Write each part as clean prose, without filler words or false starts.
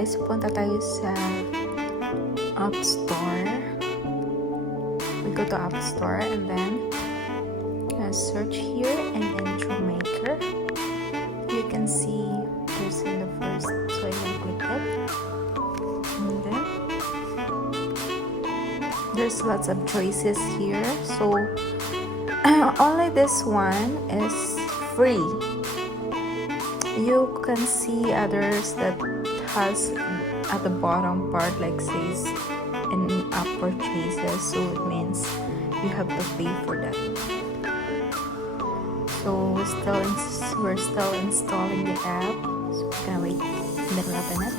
guys, punta tayo sa App Store. We go to App Store and then search here and intro maker. You can see there's in the first, so I'm gonna click it. And then there's lots of choices here. So only this one is free. You can see others that has at the bottom part like says in app purchases, so it means you have to pay for that. So we're still installing the app, so we're gonna wait and then we'll open it.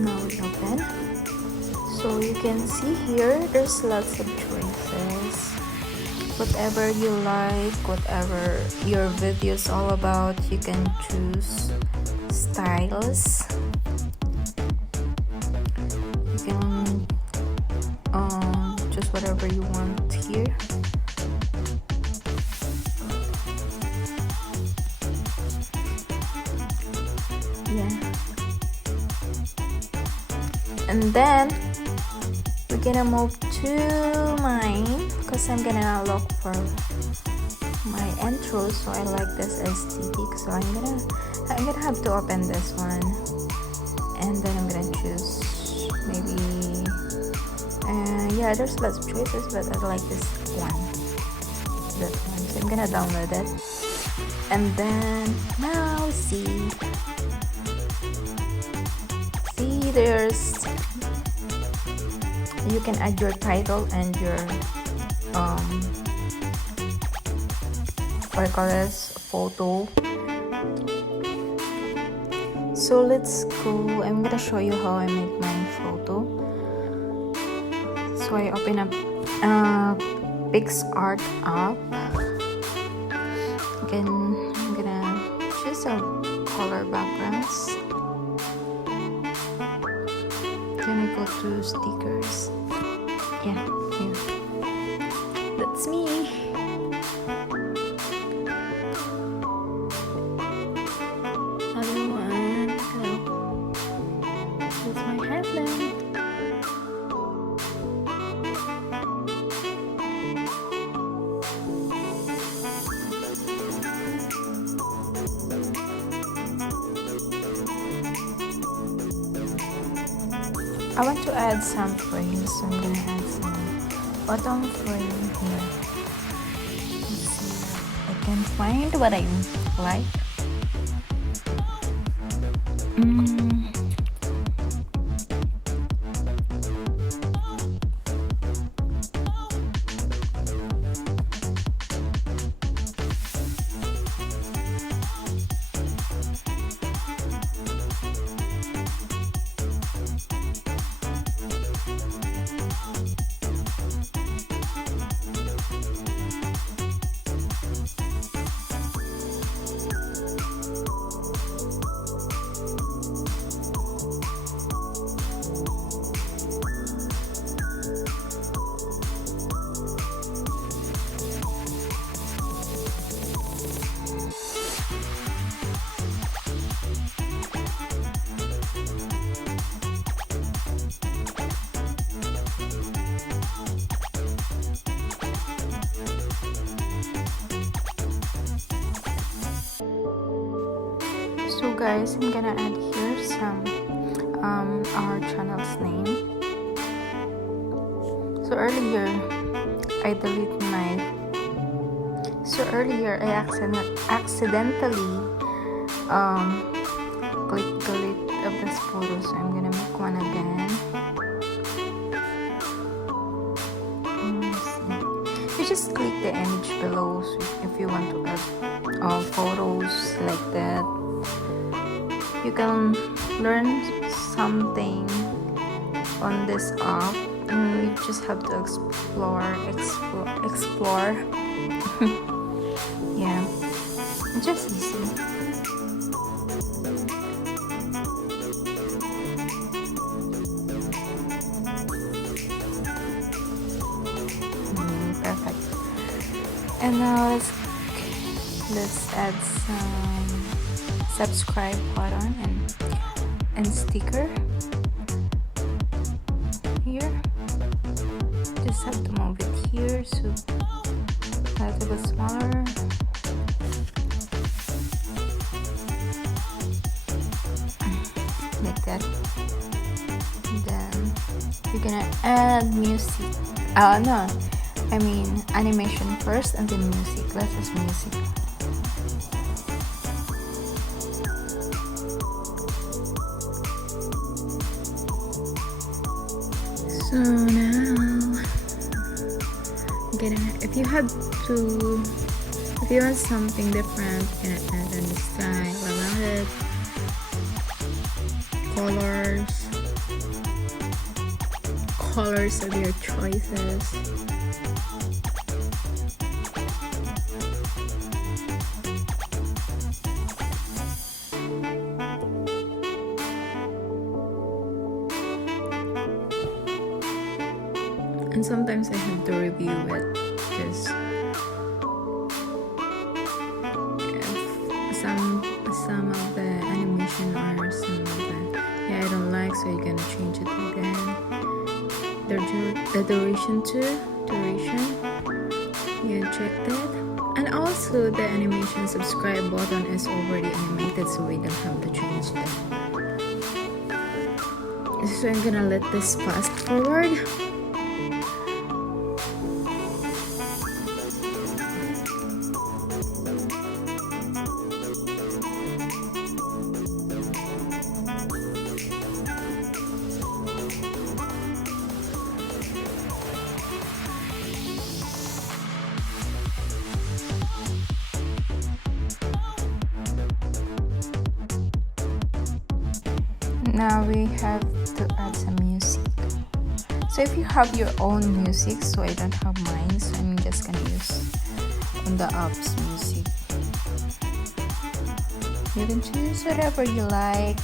Now we open. So you can see here there's lots of choices. Whatever you like, whatever your video is all about, you can choose styles. You can choose whatever you want here. Yeah. And then we're gonna move to mine because I'm gonna look for my intro, so I like this aesthetic, so I'm gonna have to open this one and then I'm gonna choose maybe yeah, there's lots of choices, but I like this one, so I'm gonna download it. And then now see there's, you can add your title and your what I call this, photo. So let's go. I'm gonna show you how I make my photo. So I open up PicsArt app. Again, I'm gonna choose a color backgrounds. Then I go to stickers. Yeah, here. That's me. Other one. Hello. That's my headline. I want to add some frames, so I'm gonna add some bottom frame here. Let's see if I can find what I like. So guys, I'm gonna add here some our channel's name. So earlier I accidentally clicked delete of this photo, so I'm gonna make one again. You just click the image below, so if you want to add photos like that. You can learn something on this app, and you just have to explore. Yeah, it's just easy. Perfect. And now let's let's add some subscribe button and sticker here. Just have to move it here so a little bit smaller. Like that. Then you're gonna add music. No, I mean animation first and then music. Let's just music. So now, if you want something different, you can add any style around it, colors of your choices. And sometimes I have to review it because if some of the animation or some of the I don't like, so you're gonna change it again. The duration you check that, and also the animation subscribe button is already animated, so we don't have to change that. So I'm gonna let this fast forward. Now we have to add some music. So if you have your own music, so I don't have mine, so I'm just gonna use on the apps music. You can choose whatever you like.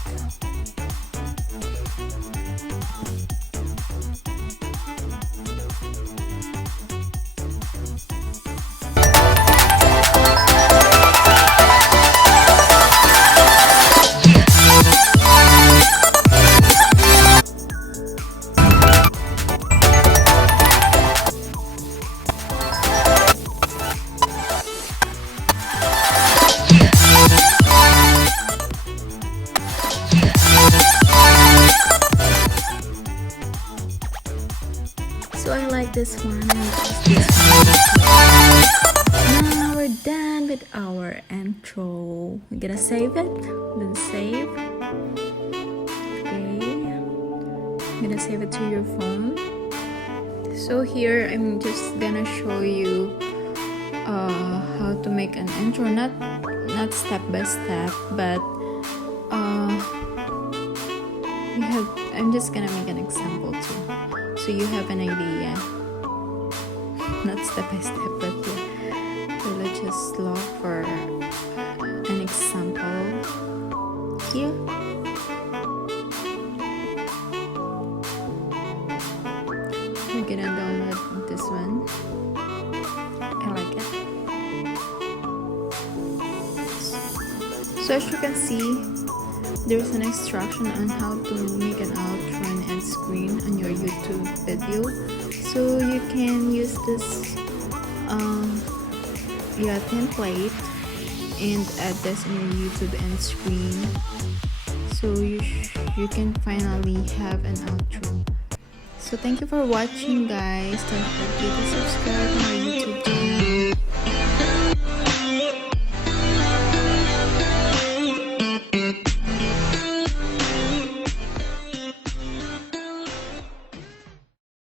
So I like this one. Now we're done with our intro. We're gonna save it. Then save. Okay. I'm gonna save it to your phone. So here I'm just gonna show you how to make an intro. Not step by step, but I'm just gonna make an example too, so you have an idea. Not step by step, but yeah. So let's just look for an example here. We're gonna download this one. I like it. So as you can see, there's an instruction on how to make an outro and end screen on your YouTube video. So you can use this template and add this in your YouTube end screen. So you can finally have an outro. So thank you for watching, guys. Don't forget to subscribe to my YouTube channel.